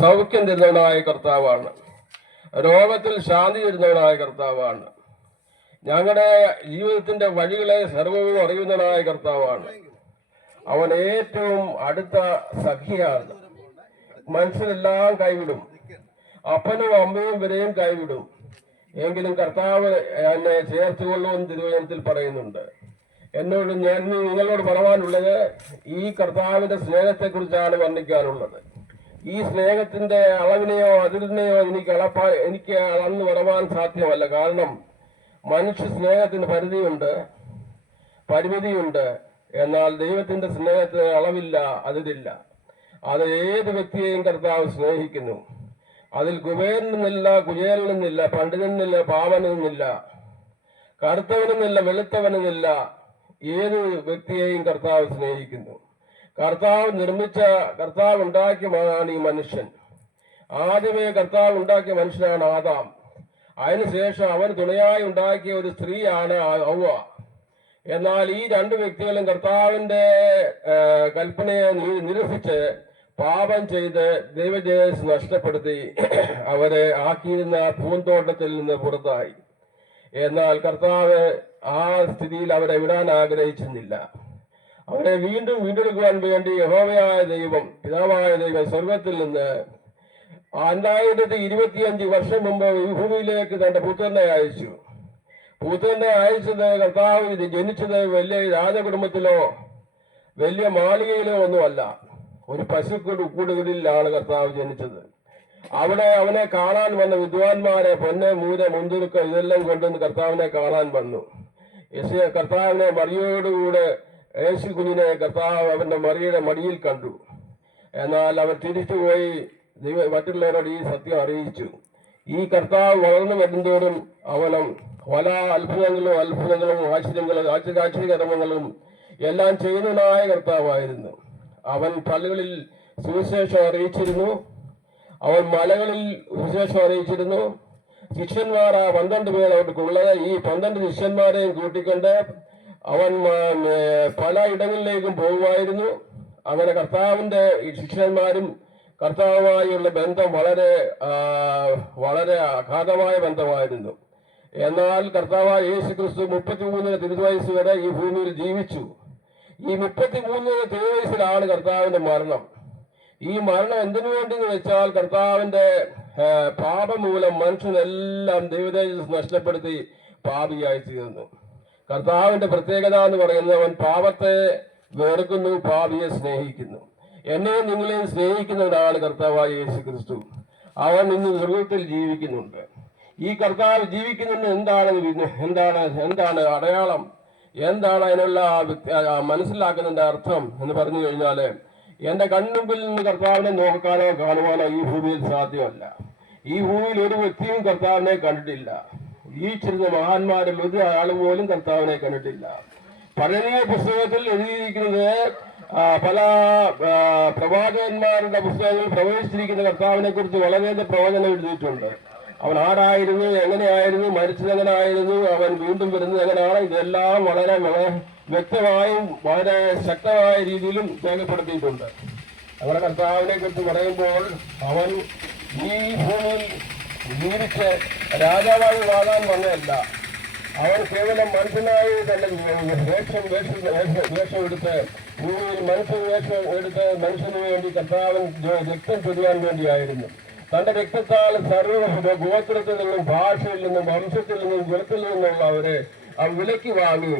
സൗഖ്യം തരുന്നവനായ കർത്താവാണ്. രോഗത്തിൽ ശാന്തി തരുന്നവനായ കർത്താവാണ്. ഞങ്ങളുടെ ജീവിതത്തിന്റെ വഴികളെ സർവവും അറിയുന്നവനായ കർത്താവാണ്. അവൻ ഏറ്റവും അടുത്ത സഖിയാണ്. മനുഷ്യരെല്ലാം കൈവിടും, അപ്പനും അമ്മയും വരെയും കൈവിടും, എങ്കിലും കർത്താവ് എന്നെ ചേർത്തുകൊള്ളുമെന്ന് തിരുവചനത്തിൽ പറയുന്നുണ്ട്. ഞാൻ നിങ്ങളോട് പറയാനുള്ളത് ഈ കർത്താവിന്റെ സ്നേഹത്തെക്കുറിച്ചാണ് വർണ്ണിക്കാനുള്ളത്. ഈ സ്നേഹത്തിന്റെ അളവിനെയോ അതിരിനെയോ എനിക്ക് അളന്ന് പറയാൻ സാധ്യമല്ല. കാരണം മനുഷ്യ സ്നേഹത്തിന് പരിമിതിയുണ്ട്. എന്നാൽ ദൈവത്തിന്റെ സ്നേഹത്തിന് അളവില്ല, അതിരില്ല. അത് ഏത് വ്യക്തിയെയും കർത്താവ് സ്നേഹിക്കുന്നു. അതിൽ കുബേരനെന്നില്ല, കുചേലനെന്നില്ല, പണ്ഡിതനെന്നില്ല, പാവനെന്നില്ല, കറുത്തവനെന്നില്ല, വെളുത്തവനെന്നില്ല. ഏത് വ്യക്തിയെയും കർത്താവ് സ്നേഹിക്കുന്നു. കർത്താവ് ഉണ്ടാക്കിയതാണ് ഈ മനുഷ്യൻ. ആദ്യമേ കർത്താവ് ഉണ്ടാക്കിയ മനുഷ്യനാണ് ആദാം. അതിനുശേഷം അവൻ തുണയായി ഉണ്ടാക്കിയ ഒരു സ്ത്രീയാണ് ഹവ്വ. എന്നാൽ ഈ രണ്ടു വ്യക്തികളും കർത്താവിന്റെ കൽപ്പനയെ നിരസിച്ച് പാപം ചെയ്ത് ദൈവജേസ് നഷ്ടപ്പെടുത്തി അവരെ ആക്കിയിരുന്ന പൂന്തോട്ടത്തിൽ നിന്ന് പുറത്തായി. എന്നാൽ കർത്താവ് ആ സ്ഥിതിയിൽ അവരെ വിടാൻ ആഗ്രഹിച്ചിരുന്നില്ല. അവരെ വീണ്ടും വീണ്ടെടുക്കുവാൻ വേണ്ടി യഹോവയായ ദൈവം, പിതാവായ ദൈവം സ്വർഗത്തിൽ നിന്ന് 2025 വർഷം മുമ്പ് ഈ ഭൂമിയിലേക്ക് തന്റെ പുത്രനെ അയച്ചു. കർത്താവ് ജനിച്ചത് വലിയ രാജകുടുംബത്തിലോ വലിയ മാളികയിലോ ഒന്നുമല്ല. ഒരു പശുക്കൂടുകളിലാണ് കർത്താവ് ജനിച്ചത്. അവിടെ അവനെ കാണാൻ വന്ന വിദ്വാൻമാരെ പൊന്ന്, മൂര, മുന്തുരുക്ക ഇതെല്ലാം കൊണ്ടുവന്ന് കർത്താവിനെ കാണാൻ വന്നു. കർത്താവിനെ മറിയോടുകൂടെ യേശു കുഞ്ഞിനെ കർത്താവ് അവന്റെ മറിയുടെ മടിയിൽ കണ്ടു. എന്നാൽ അവർ തിരിച്ചുപോയി മറ്റുള്ളവരോട് ഈ സത്യം അറിയിച്ചു. ഈ കർത്താവ് വളർന്നു വരുന്നതോടും അവനും പല അത്ഭുതങ്ങളും ആശ്ചര്യകർമ്മങ്ങളും എല്ലാം ചെയ്യുന്നതായ കർത്താവായിരുന്നു. അവൻ പള്ളികളിൽ സുവിശേഷം അറിയിച്ചിരുന്നു. അവൻ മലകളിൽ സുവിശേഷം അറിയിച്ചിരുന്നു. ശിഷ്യന്മാർ 12 പേർ അവർക്കുള്ളത്. ഈ 12 ശിഷ്യന്മാരെയും കൂട്ടിക്കൊണ്ട് അവൻ പല ഇടങ്ങളിലേക്കും പോകുമായിരുന്നു. അങ്ങനെ കർത്താവിന്റെ ഈ ശിഷ്യന്മാരും കർത്താവുമായുള്ള ബന്ധം വളരെ അഗാധമായ ബന്ധമായിരുന്നു. എന്നാൽ കർത്താവായ യേശു ക്രിസ്തു 33 തിരുവയസ്സ് വരെ ഈ ഭൂമിയിൽ ജീവിച്ചു. ഈ 33 തിരുവയസ്സിലാണ് കർത്താവിന്റെ മരണം. ഈ മരണം എന്തിനു വേണ്ടി എന്ന് വെച്ചാൽ കർത്താവിന്റെ പാപം മൂലം മനുഷ്യനെല്ലാം ദൈവതേജസ് നഷ്ടപ്പെടുത്തി പാപിയായി തീർന്നു. കർത്താവിന്റെ പ്രത്യേകത എന്ന് പറയുന്നത് അവൻ പാപത്തെ വെറുക്കുന്നു, പാപിയെ സ്നേഹിക്കുന്നു. എന്നെയും നിങ്ങളെയും സ്നേഹിക്കുന്നവനാണ് കർത്താവായ യേശു ക്രിസ്തു. അവൻ ഇന്ന് സ്വർഗത്തിൽ ജീവിക്കുന്നുണ്ട്. ഈ കർത്താവ് ജീവിക്കുന്നുണ്ട്. എന്താണ് അടയാളം, എന്താണ് അതിനുള്ള മനസ്സിലാക്കുന്നതിന്റെ അർത്ഥം എന്ന് പറഞ്ഞു കഴിഞ്ഞാല്, എന്റെ കൺമുമ്പിൽ നിന്ന് കർത്താവിനെ നോക്കാനോ കാണുവാനോ ഈ ഭൂമിയിൽ സാധ്യമല്ല. ഈ ഭൂമിയിൽ ഒരു വ്യക്തിയും കർത്താവിനെ കണ്ടിട്ടില്ല. ജീവിച്ചിരുന്ന മഹാന്മാരിൽ ഒരു ആൾ പോലും കർത്താവിനെ കണ്ടിട്ടില്ല. പഴയ പുസ്തകത്തിൽ എഴുതിയിരിക്കുന്നത് പല പ്രവാചകന്മാരുടെ പുസ്തകങ്ങളിൽ പ്രവേശിച്ചിരിക്കുന്ന കർത്താവിനെ കുറിച്ച് വളരെയധികം പ്രവചനം എഴുതിയിട്ടുണ്ട്. അവൻ ആരായിരുന്നു, എങ്ങനെയായിരുന്നു, മരിച്ചത് എങ്ങനെയായിരുന്നു, അവൻ വീണ്ടും വരുന്നത് എങ്ങനെയാണ്, ഇതെല്ലാം വളരെ വ്യക്തമായും വളരെ ശക്തമായ രീതിയിലും രേഖപ്പെടുത്തിയിട്ടുണ്ട്. നമ്മുടെ കർത്താവിനെ കുറിച്ച് പറയുമ്പോൾ അവൻ ഈ ഭൂമിയിൽ ജീവിച്ച് രാജാവായി വാഴാൻ വന്നതല്ല. അവൻ കേവലം മനുഷ്യനായി തന്നെ വേഷം എടുത്ത് ഭൂമിയിൽ വേഷം എടുത്ത് മനുഷ്യന് വേണ്ടി കർത്താവൻ രക്തം ചൊരിയാൻ വേണ്ടിയായിരുന്നു. തന്റെ രക്തത്താൽ സർവ്വ ഗോത്രത്തിൽ നിന്നും ഭാഷയിൽ നിന്നും വംശത്തിൽ നിന്നും ജലത്തിൽ നിന്നുള്ള അവരെ വിലക്ക് വാങ്ങി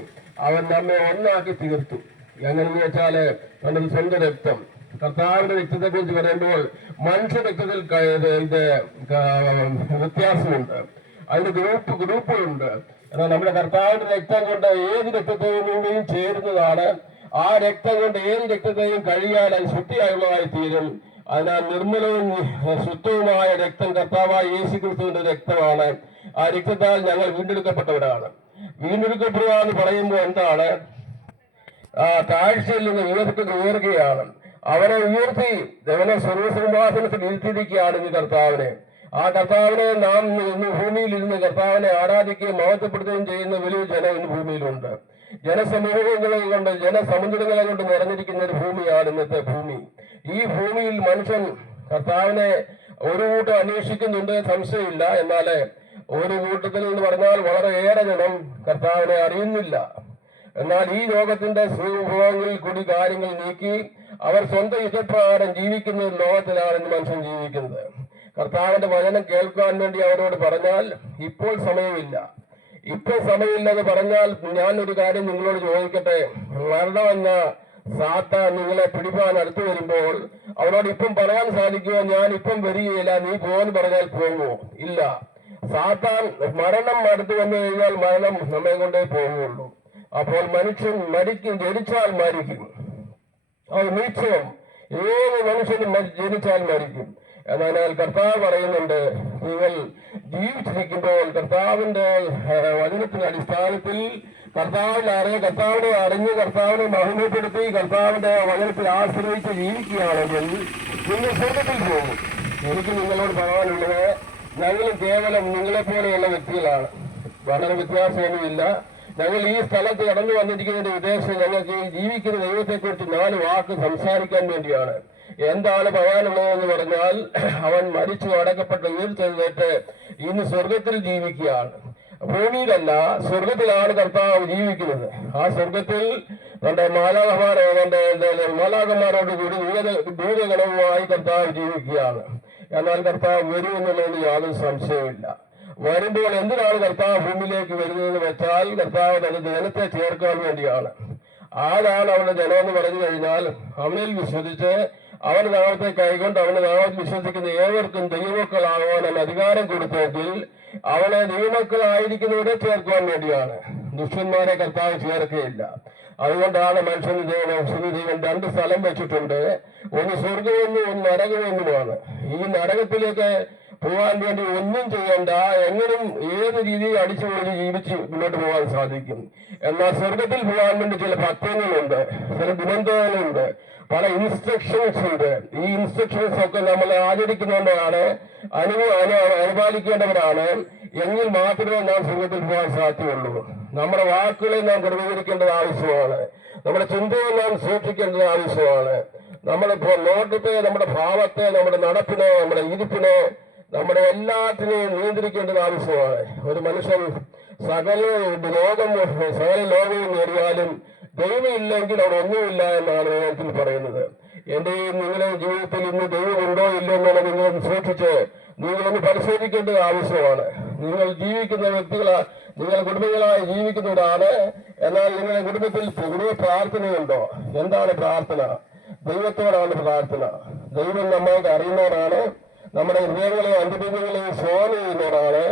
അവൻ നമ്മെ ഒന്നാക്കി തീർത്തു. എങ്ങനെയെന്ന് വെച്ചാല് തന്റെ സ്വന്തം രക്തം. കർത്താവിന്റെ രക്തത്തെ കുറിച്ച് പറയുമ്പോൾ മനുഷ്യ രക്തത്തിൽ വ്യത്യാസമുണ്ട്, അതിന് ഗ്രൂപ്പുകളുണ്ട്. എന്നാൽ നമ്മുടെ കർത്താവിന്റെ രക്തം കൊണ്ട് ഏത് രക്തത്തെയും ചേരുന്നതാണ്. ആ രക്തം കൊണ്ട് ഏത് രക്തത്തെയും കഴുകിയാൽ അത് ശുദ്ധിയായുള്ളതായി തീരും. അതിനാൽ നിർമ്മലവും ശുദ്ധവുമായ രക്തം കർത്താവായ യേശു ക്രിസ്തുവിന്റെ രക്തമാണ്. ആ രക്തത്താൽ ഞങ്ങൾ വീണ്ടെടുക്കപ്പെട്ടവരാണ്. വീണ്ടെടുക്കപ്പെടുക എന്ന് പറയുമ്പോൾ എന്താണ്? താഴ്ചയിൽ നിന്ന് ഉയർത്തുകയാണ്. അവരെ ഉയർത്തി അവനെ സർവ്വസിംഹാസനത്തിൽ ഇരുത്തിയിരിക്കുകയാണ് ഈ കർത്താവിനെ. ആ കർത്താവിനെ നാം ഇന്ന് ഭൂമിയിൽ ഇരുന്ന് കർത്താവിനെ ആരാധിക്കുകയും മഹത്വപ്പെടുത്തുകയും ചെയ്യുന്ന വലിയ ജനം ഇന്ന് ഭൂമിയിലുണ്ട്. ജനസമൂഹങ്ങളെ കൊണ്ട് ജനസമുദ്രങ്ങളെ കൊണ്ട് നിറഞ്ഞിരിക്കുന്ന ഒരു ഭൂമിയാണ് ഇന്നത്തെ ഭൂമി. ഈ ഭൂമിയിൽ മനുഷ്യൻ കർത്താവിനെ ഒരു കൂട്ടം അന്വേഷിക്കുന്നുണ്ട്, സംശയമില്ല. എന്നാൽ ഒരു കൂട്ടത്തിൽ എന്ന് പറഞ്ഞാൽ വളരെയേറെ ജനം കർത്താവിനെ അറിയുന്നില്ല. എന്നാൽ ഈ ലോകത്തിന്റെ സുഖഭോഗങ്ങളിൽ കൂടി കാര്യങ്ങൾ നീക്കി അവർ സ്വന്തം ഇഷ്ടപ്രകാരം ജീവിക്കുന്ന ഒരു ലോകത്തിലാണ് ഇന്ന് മനുഷ്യൻ ജീവിക്കുന്നത്. കർത്താവിന്റെ വചനം കേൾക്കാൻ വേണ്ടി അവരോട് പറഞ്ഞാൽ ഇപ്പോൾ സമയമില്ല. ഇപ്പോൾ സമയമില്ലെന്ന് പറഞ്ഞാൽ ഞാൻ ഒരു കാര്യം നിങ്ങളോട് ചോദിക്കട്ടെ. മരണമെന്ന സാത്താൻ നിങ്ങളെ പിടിപ്പാൻ അടുത്ത് വരുമ്പോൾ അവരോട് ഇപ്പം പറയാൻ സാധിക്കുമോ, ഞാൻ ഇപ്പം വരികയില്ല, നീ പോകാൻ പറഞ്ഞാൽ പോകുമോ? ഇല്ല. സാത്താൻ മരണം അടുത്ത് വന്നു കഴിഞ്ഞാൽ മരണം നമ്മെ കൊണ്ടേ പോകുകയുള്ളൂ. അപ്പോൾ മനുഷ്യൻ മരിക്കും, ജനിച്ചാൽ മരിക്കും, അത് നിശ്ചയം. ഏത് മനുഷ്യനും ജനിച്ചാൽ മരിക്കും. എന്നാൽ കർത്താവ് പറയുന്നുണ്ട്, നിങ്ങൾ ജീവിച്ചിരിക്കുമ്പോൾ കർത്താവിന്റെ വചനത്തിന്റെ അടിസ്ഥാനത്തിൽ കർത്താവിനെ അറിഞ്ഞ് കർത്താവിനെ മഹിമപ്പെടുത്തി കർത്താവിന്റെ വചനത്തിൽ ആശ്രയിച്ച് ജീവിക്കുകയാണെങ്കിൽ നിങ്ങൾ സ്വർഗത്തിൽ പോകും. എനിക്ക് നിങ്ങളോട് പറയാനുള്ളത്, ഞങ്ങളും കേവലം നിങ്ങളെപ്പോലെയുള്ള വ്യക്തികളാണ്, വളരെ വ്യത്യാസമൊന്നുമില്ല. ഞങ്ങൾ ഈ സ്ഥലത്ത് കടന്നു വന്നിരിക്കുന്നതിന്റെ ഉദ്ദേശം ഞങ്ങൾക്ക് ജീവിക്കുന്ന ദൈവത്തെക്കുറിച്ച് 4 വാക്ക് സംസാരിക്കാൻ വേണ്ടിയാണ്. എന്താണ് പറയാനുള്ളതെന്ന് പറഞ്ഞാൽ, അവൻ മരിച്ചു അടക്കപ്പെട്ട് ഉയർത്തെഴുന്നേറ്റ് ഇന്ന് സ്വർഗത്തിൽ ജീവിക്കുകയാണ്. ഭൂമിയിലല്ല, സ്വർഗത്തിലാണ് കർത്താവ് ജീവിക്കുന്നത്. ആ സ്വർഗത്തിൽ തന്റെ മാലാഖമാരോട് കൂടി ദൂതഗണവുമായി കർത്താവ് ജീവിക്കുകയാണ്. എന്നാൽ കർത്താവ് വരുമെന്നുള്ളതിന് യാതൊരു സംശയവുമില്ല. വരുമ്പോൾ എന്തിനാണ് കർത്താവ് ഭൂമിയിലേക്ക് വരുന്നതെന്ന് വെച്ചാൽ, കർത്താവ് തന്റെ ജനത്തെ ചേർക്കാൻ വേണ്ടിയാണ്. ആരാണ് അവന്റെ ജനം എന്ന് പറഞ്ഞു കഴിഞ്ഞാൽ, അവനിൽ വിശ്വസിച്ച് അവന്റെ നാമത്തെ കൈകൊണ്ട് അവന്റെ നാമത്തിൽ വിശ്വസിക്കുന്ന ഏവർക്കും ദൈവമക്കളാകുവാൻ അധികാരം കൊടുത്തെങ്കിൽ അവനെ ദൈവമക്കളായിരിക്കുന്നവരെ ചേർക്കുവാൻ വേണ്ടിയാണ്. ദുഷ്ടന്മാരെ കർത്താവ് ചേർക്കുകയില്ല. അതുകൊണ്ടാണ് മനുഷ്യന് ദൈവം 2 സ്ഥലം വെച്ചിട്ടുണ്ട്. ഒന്ന് സ്വർഗമെന്നും ഒന്ന് നരകമെന്നുമാണ്. ഈ നരകത്തിലേക്ക് പോകാൻ വേണ്ടി ഒന്നും ചെയ്യണ്ട, എങ്ങനും ഏത് രീതിയിൽ അടിച്ചു പൊളിച്ച് ജീവിച്ച് മുന്നോട്ട് പോകാൻ സാധിക്കും. എന്നാൽ സ്വർഗത്തിൽ പോകാൻ വേണ്ടി ചില പത്രങ്ങളുണ്ട്, ചില നിബന്ധനകളുണ്ട്, പല ഇൻസ്ട്രക്ഷൻസ് ഉണ്ട്. ഈ ഇൻസ്ട്രക്ഷൻസ് ഒക്കെ നമ്മൾ ആചരിക്കുന്നതുകൊണ്ടാണ്, അനുപാലിക്കേണ്ടവരാണ്. എങ്കിൽ മാത്രമേ നാം സ്വർഗത്തിൽ പോകാൻ സാധ്യമുള്ളൂ. നമ്മുടെ വാക്കുകളെ നാം ക്രമീകരിക്കേണ്ടത് ആവശ്യമാണ്. നമ്മുടെ ചിന്തയെ നാം സൂക്ഷിക്കേണ്ടത് ആവശ്യമാണ്. നമ്മളിപ്പോൾ നോട്ടത്തെ, നമ്മുടെ ഭാവത്തെ, നമ്മുടെ നടപ്പിനെ, നമ്മുടെ ഇരിപ്പിനെ, നമ്മുടെ എല്ലാത്തിനെയും നിയന്ത്രിക്കേണ്ടത് ആവശ്യമാണ്. ഒരു മനുഷ്യൻ സകല ലോകവും നേടിയാലും ദൈവമില്ലെങ്കിൽ അവിടെ ഒന്നുമില്ല എന്നാണ് വേദത്തിൽ പറയുന്നത്. എന്റെയും നിങ്ങളുടെ ജീവിതത്തിൽ ഇന്ന് ദൈവമുണ്ടോ ഇല്ലോ എന്നുള്ളത് നിങ്ങളൊന്ന് സൂക്ഷിച്ച് നിങ്ങളൊന്ന് പരിശോധിക്കേണ്ടത് ആവശ്യമാണ്. നിങ്ങൾ ജീവിക്കുന്ന നിങ്ങൾ കുടുംബങ്ങളായി ജീവിക്കുന്നവരാണ്. എന്നാൽ നിങ്ങളുടെ കുടുംബത്തിൽ പ്രാർത്ഥനയുണ്ടോ? എന്താണ് പ്രാർത്ഥന? ദൈവത്തോടാണ് പ്രാർത്ഥന. ദൈവം നമ്മൾക്ക് അറിയുന്നവരാണ്, നമ്മുടെ ഹൃദയങ്ങളെയും അന്തരംഗങ്ങളെയും സോന ചെയ്യുന്നവരാണ്.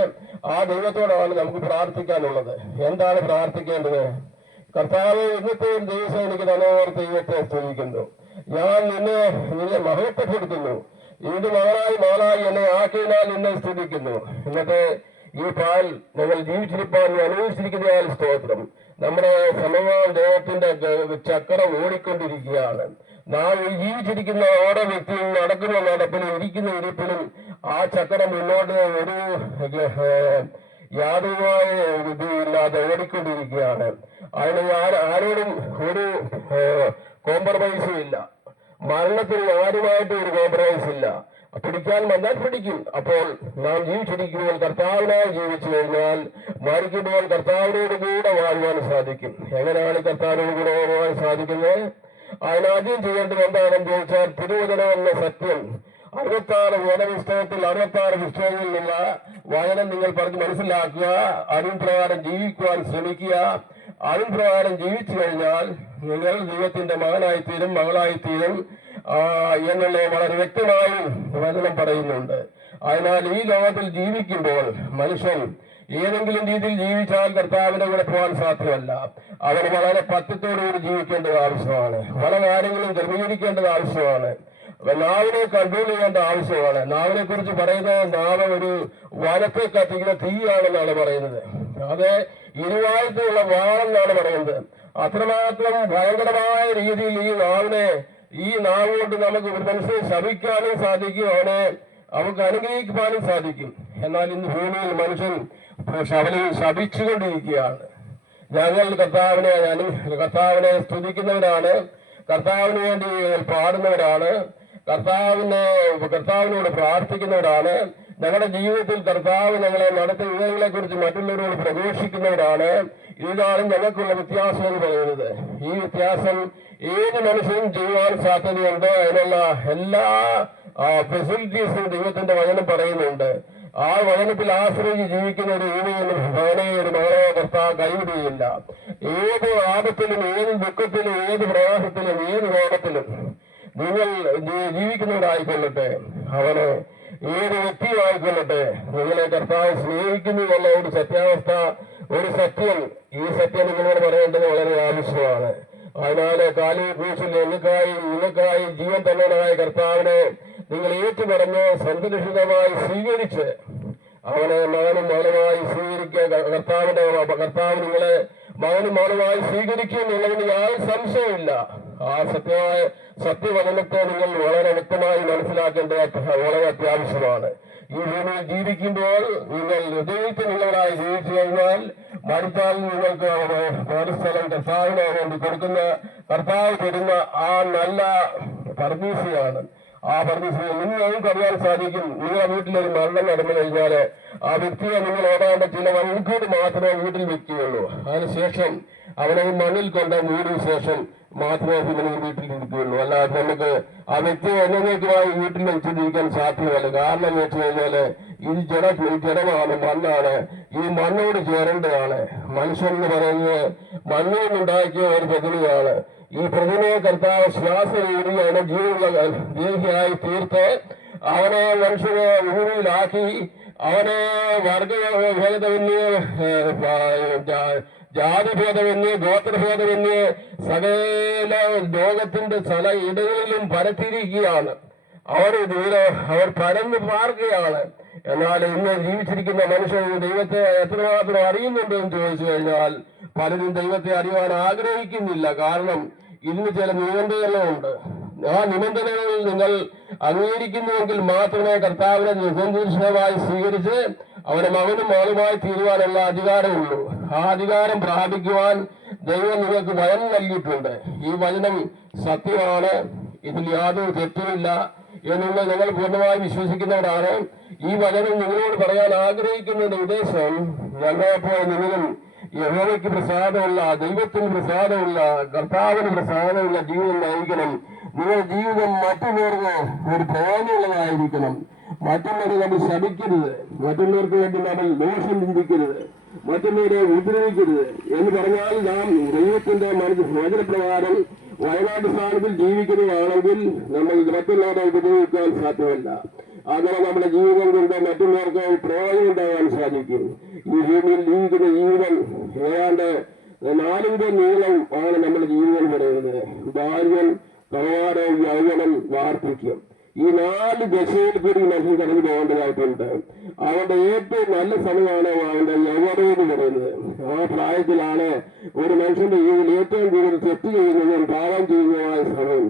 ആ ദൈവത്തോടാണ് നമുക്ക് പ്രാർത്ഥിക്കാനുള്ളത്. എന്താണ് പ്രാർത്ഥിക്കേണ്ടത്? കർത്താവ്, ഇന്നത്തെ ദിവസം എനിക്ക് തന്നോർത്ത് ദൈവത്തെ സ്തുതിക്കുന്നു. ഞാൻ നിന്നെ മഹത്വപ്പെടുത്തുന്നു. ഇതിന്റെ മകളായി എന്നെ ആക്കിയതിനാൽ നിന്നെ സ്തുതിക്കുന്നു. ഇന്നത്തെ ഈ പാൽ ഞങ്ങൾ ജീവിച്ചിരിപ്പാൻ അനുഭവിച്ചിരിക്കുന്നതിനാൽ സ്തോത്രം. നമ്മുടെ സമവായ ദൈവത്തിന്റെ ചക്രം ഓടിക്കൊണ്ടിരിക്കുകയാണ്. നാം ജീവിച്ചിരിക്കുന്ന ഓരോ വ്യക്തിയും നടക്കുന്ന നടപ്പിലും ഇരിക്കുന്ന ഇരിപ്പിലും ആ ചക്രം മുന്നോട്ട് ഒരു യാതൊരുമായ ഇല്ലാതെ ഓടിക്കൊണ്ടിരിക്കുകയാണ്. അതിന് ആരോടും ഒരു കോംപ്രമൈസും ഇല്ല. മരണത്തിൽ ആരുമായിട്ട് ഒരു കോംപ്രമൈസ് ഇല്ല. പിടിക്കാൻ വന്നാൽ പിടിക്കും. അപ്പോൾ നാം ജീവിച്ചിരിക്കുമ്പോൾ കർത്താവിനായി ജീവിച്ചു കഴിഞ്ഞാൽ മരിക്കുമ്പോൾ കർത്താവിനോട് കൂടെ വാഴുവാൻ സാധിക്കും. എങ്ങനെയാണ് കർത്താവിനോട് കൂടെ വാഴുവാൻ സാധിക്കുന്നത്? അതിനാദ്യം ചെയ്യേണ്ടത് എന്താണെന്ന് ചോദിച്ചാൽ, തിരുവചനം എന്ന സത്യം 66 വേദപുസ്തകത്തിൽ 66 പുസ്തകങ്ങളിലുള്ള വചനം നിങ്ങൾ പറഞ്ഞ് മനസ്സിലാക്കുക. അതിൻ പ്രകാരം ജീവിക്കുവാൻ ശ്രമിക്കുക. അതിൻ പ്രകാരം ജീവിച്ചു കഴിഞ്ഞാൽ നിങ്ങൾ ദൈവത്തിന്റെ മകനായിത്തീരും, മകളായിത്തീരും എന്നുള്ള വളരെ വ്യക്തമായി വചനം പറയുന്നുണ്ട്. അതിനാൽ ഈ ലോകത്തിൽ ജീവിക്കുമ്പോൾ മനുഷ്യൻ ഏതെങ്കിലും രീതിയിൽ ജീവിച്ചാൽ കർത്താവിന്റെ കൂടെ പോകാൻ സാധ്യമല്ല. അവന് വളരെ പത്യത്തോടുകൂടി ജീവിക്കേണ്ടത് ആവശ്യമാണ്. പല കാര്യങ്ങളും ക്രമീകരിക്കേണ്ടത് ആവശ്യമാണ്. നാവിനെ കൺട്രോൾ ചെയ്യേണ്ട ആവശ്യമാണ്. നാവിനെ കുറിച്ച് പറയുന്നത്, നാവ് ഒരു വനത്തെ കത്തിക്കുന്ന തീയാണെന്നാണ് പറയുന്നത്. അത് ഇരുവായത്തിലുള്ള വാളെന്നാണ് പറയുന്നത്. അത്രമാത്രം ഭയങ്കരമായ രീതിയിൽ ഈ നാവ് കൊണ്ട് നമുക്ക് ഒരു മനുഷ്യനെ ശപിക്കാനും സാധിക്കും, അവർക്ക് അനുഗ്രഹിക്കാനും സാധിക്കും. എന്നാൽ ഇന്ന് ഭൂമിയിൽ മനുഷ്യൻ ശപിച്ചുകൊണ്ടിരിക്കുകയാണ്. ഞങ്ങൾ കർത്താവിനെ സ്തുതിക്കുന്നവരാണ്, കർത്താവിന് വേണ്ടി പാടുന്നവരാണ്. കർത്താവിനോട് പ്രാർത്ഥിക്കുന്നവരാണ്. ഞങ്ങളുടെ ജീവിതത്തിൽ കർത്താവ് ഞങ്ങളെ നടത്തിയ വിവരങ്ങളെ കുറിച്ച് മറ്റുള്ളവരോട് പ്രഘോഷിക്കുന്നവരാണ്. ഇതാണ് ഞങ്ങൾക്കുള്ള വ്യത്യാസം എന്ന് പറയുന്നത്. ഈ വ്യത്യാസം ഏത് മനുഷ്യനും ചെയ്യുവാൻ സാധ്യതയുണ്ട്. അതിനുള്ള എല്ലാ ഫെസിലിറ്റീസും ദൈവത്തിന്റെ വചനം പറയുന്നുണ്ട്. ആ വചനത്തിൽ ആശ്രയിച്ച് ജീവിക്കുന്ന ഒരു ഊഴിയെന്നും മകനെയോ ഒരു മകളെയോ കർത്താവ് കൈവിടുകയില്ല. ഏത് ആപത്തിലും ഏത് ദുഃഖത്തിലും ഏത് പ്രയാസത്തിലും ഏത് രോഗത്തിലും നിങ്ങൾ ജീവിക്കുന്നവരായിക്കൊള്ളട്ടെ, അവന് ഏത് വ്യക്തിയുമായിക്കൊള്ളട്ടെ, നിങ്ങളെ കർത്താവ് സ്നേഹിക്കുന്നു എന്നുള്ള ഒരു സത്യാവസ്ഥ, ഒരു സത്യം, ഈ സത്യം നിങ്ങളോട് പറയേണ്ടത് വളരെ ആവശ്യമാണ്. അതിനാല് കാലി ക്രൂശിൽ നിങ്ങൾക്കായി ജീവൻ തന്നവനായ കർത്താവിനെ നിങ്ങൾ ഏറ്റുപറഞ്ഞ് സന്തുലിഷിതമായി സ്വീകരിച്ച് അവനെ മകനും മകനുമായി സ്വീകരിക്കുക. കർത്താവ് നിങ്ങളെ മകനും മകനുമായി സ്വീകരിക്കും എന്നുള്ളതിന് യാതൊരു സംശയമില്ല. ആ സത്യവചനത്തെ നിങ്ങൾ വളരെ വ്യക്തമായി മനസ്സിലാക്കേണ്ടത് വളരെ അത്യാവശ്യമാണ്. ഈ ഭൂമിയിൽ ജീവിക്കുമ്പോൾ നിങ്ങൾ ഹൃദയത്തിലുള്ളവരായി ജീവിച്ചു കഴിഞ്ഞാൽ മരിച്ചാൽ നിങ്ങൾക്ക് മറുസ്ഥലം കർത്താവിന് വേണ്ടി കൊടുക്കുന്ന, കർത്താവ് തരുന്ന ആ നല്ല പർദീസയാണ്. ആ പർദീസയിൽ നിങ്ങൾക്ക് അറിയാൻ സാധിക്കും. നിങ്ങളുടെ വീട്ടിലൊരു മരണം നടന്നു കഴിഞ്ഞാൽ ആ വ്യക്തിയെ നിങ്ങൾ ഓടാണ്ട് ചില മണിക്കൂർ മാത്രമേ വീട്ടിൽ വെക്കുകയുള്ളൂ. അതിനുശേഷം അവനെ മണ്ണിൽ കൊണ്ട് മൂടിയ ശേഷം മാത്രമേ പിന്നെ വീട്ടിൽ ഇരിക്കുകയുള്ളൂ. അല്ലാതെ നമുക്ക് ആ വ്യക്തിയെ എന്നേക്കുമായി വീട്ടിൽ വെച്ചിരിക്കാൻ സാധ്യമല്ല. കാരണം എന്ന് വെച്ച് കഴിഞ്ഞാല് ഇത് ജഡമാണ്, മണ്ണാണ്. ഈ മണ്ണോട് ചേരേണ്ടതാണ്. മനുഷ്യൻ എന്ന് പറയുന്നത് മണ്ണിൽ നിന്നുണ്ടാക്കിയ ഒരു പ്രതിമയാണ്. ഈ പ്രതിമയെ കർത്താവ് ശ്വാസം ഊടി അവനെ ജീവനുള്ള ദേഹിയായി തീർത്ത് അവനെ മനുഷ്യനെ ഭൂമിയിലാക്കി അവനെ വർഗഭേദമന്യേ, ജാതിഭേദമന്യേ, ഗോത്രഭേദമന്യേ സകല ലോകത്തിന്റെ സ്ഥല ഇടങ്ങളിലും പരത്തിയിരിക്കുകയാണ്. അവർ പരന്നു പാർക്കുകയാണ്. എന്നാൽ ഇന്ന് ജീവിച്ചിരിക്കുന്ന മനുഷ്യൻ ദൈവത്തെ എത്രമാത്രം അറിയുന്നുണ്ടെന്ന് ചോദിച്ചു കഴിഞ്ഞാൽ പലരും ദൈവത്തെ അറിയാൻ ആഗ്രഹിക്കുന്നില്ല. കാരണം ഇതിന് ചില നിബന്ധനകളുണ്ട്. ആ നിബന്ധനകളിൽ നിങ്ങൾ അംഗീകരിക്കുന്നുവെങ്കിൽ മാത്രമേ കർത്താവിനെ നിബന്ധനമായി സ്വീകരിച്ച് അവനെ മകനും മകളുമായി തീരുവാനുള്ള അധികാരമുള്ളൂ. ആ അധികാരം പ്രാപിക്കുവാൻ ദൈവം നിങ്ങൾക്ക് വചനം നൽകിയിട്ടുണ്ട്. ഈ വചനം സത്യമാണ്, ഇതിൽ യാതൊരു തെറ്റുമില്ല എന്നുള്ളത് നിങ്ങൾ പൂർണ്ണമായി വിശ്വസിക്കുന്നവരാണ്. ഈ വചനം നിങ്ങളോട് പറയാൻ ആഗ്രഹിക്കുന്നതിന്റെ ഉദ്ദേശം ഞങ്ങളെപ്പോലെ നിങ്ങളും യഹോവയ്ക്ക് പ്രസാദമുള്ള, ദൈവത്തിന് പ്രസാദമുള്ള, കർത്താവിന് പ്രസാദമുള്ള ജീവിതം നയിക്കണം. നിങ്ങളുടെ ജീവിതം മറ്റുള്ളവർക്ക് ഒരു പ്രയോജനമുള്ളതായിരിക്കണം. മറ്റുള്ളവരെ നമ്മൾ ശപിക്കരുത്, മറ്റുള്ളവർക്ക് വേണ്ടി നമ്മൾ ദോഷം ചിന്തിക്കരുത്, മറ്റുള്ളവരെ ഉപദ്രവിക്കരുത് എന്ന് പറഞ്ഞാൽ നാം ദൈവത്തിന്റെ വചനപ്രകാരം വചനാടിസ്ഥാനത്തിൽ ജീവിക്കുന്നതാണെങ്കിൽ നമ്മൾ മറ്റുള്ളവരെ ഉപദ്രവിക്കാൻ സാധ്യമല്ല. അങ്ങനെ നമ്മുടെ ജീവിതം കൊണ്ട് മറ്റുള്ളവർക്ക് പ്രയോജനം ഉണ്ടാകാൻ സാധിക്കും. ഈ ഭൂമിയിൽ ജീവിക്കുന്ന ജീവിതം ഏതാണ്ട് 4 നീളം ആണ് നമ്മുടെ ജീവിതം പറയുന്നത്. ബാല്യം, കൗമാരം, യൗവനം, വാർദ്ധക്യം. ഈ 4 ദശയിൽ കൂടി മനുഷ്യൻ കടന്നു പോകേണ്ടതായിട്ടുണ്ട്. അവന്റെ ഏറ്റവും നല്ല സമയമാണ് അവന്റെ യൗവനം എന്ന് പറയുന്നത്. ആ പ്രായത്തിലാണ് ഒരു മനുഷ്യന്റെ ജീവിതത്തിൽ ഏറ്റവും കൂടുതൽ തെറ്റ് ചെയ്യുന്നതും പാപം ചെയ്യുന്നതുമായ സമയം.